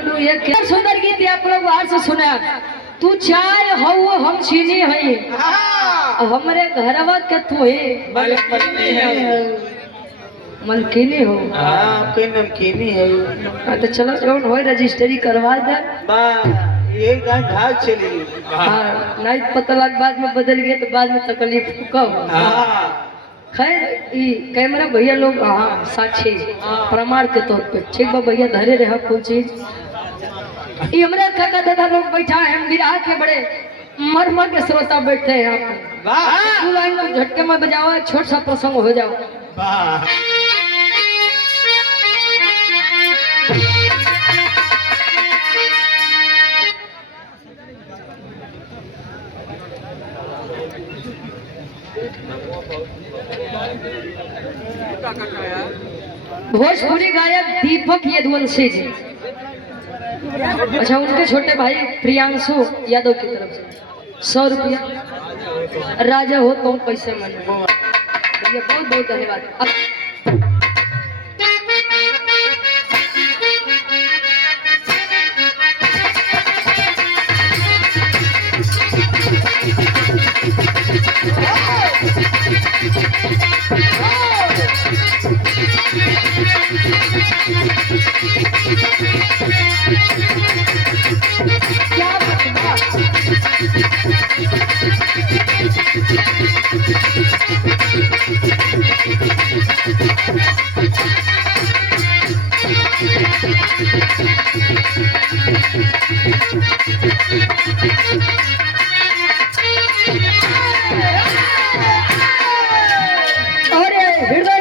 बोलू ये क्या सुंदर गीत आप लोग बाहर से सुना। तू चाय हो हम चीनी है हमारे घरवा के तू है मलकिनी हो कोई नमकीनी है। तो चलो जो हो रजिस्ट्री करवा दे ये गाय भाग चली। हाँ नहीं पता लग बाद में बदल गए तो बाद में तकलीफ कब। खैर ये कैमरा भैया लोग हाँ साक्षी प्रमाण के तौर पे ठीक बा भैया धरे रहा कुछ चीज। ये हमारे काका दादा लोग बैठा है हम विराह के बड़े मर्म के श्रोता बैठे हैं यहाँ पे लाइन लोग झटके में बजाओ छोट सा प्रसंग हो जाओ। भोजपुरी गायक दीपक यदुवंशी जी। अच्छा उनके छोटे भाई प्रियांशु यादव की तरफ से 100 रुपया राजा हो तो पैसे मन भैया बहुत बहुत धन्यवाद।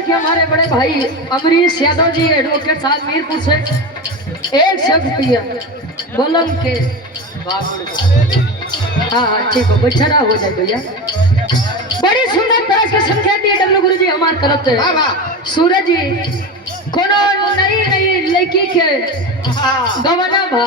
हमारे बड़े भाई अमरीश यादव जी एडवोकेट साहब मीरपुर से 100 रुपया बोलन के। हाँ ठीक है बैठा हो जाए भैया। बड़ी सुंदर तरह से संख्या दी डब्लू गुरु जी हमारे तरफ से। सूरज जी कोनो नई नई लड़की के गवाना भा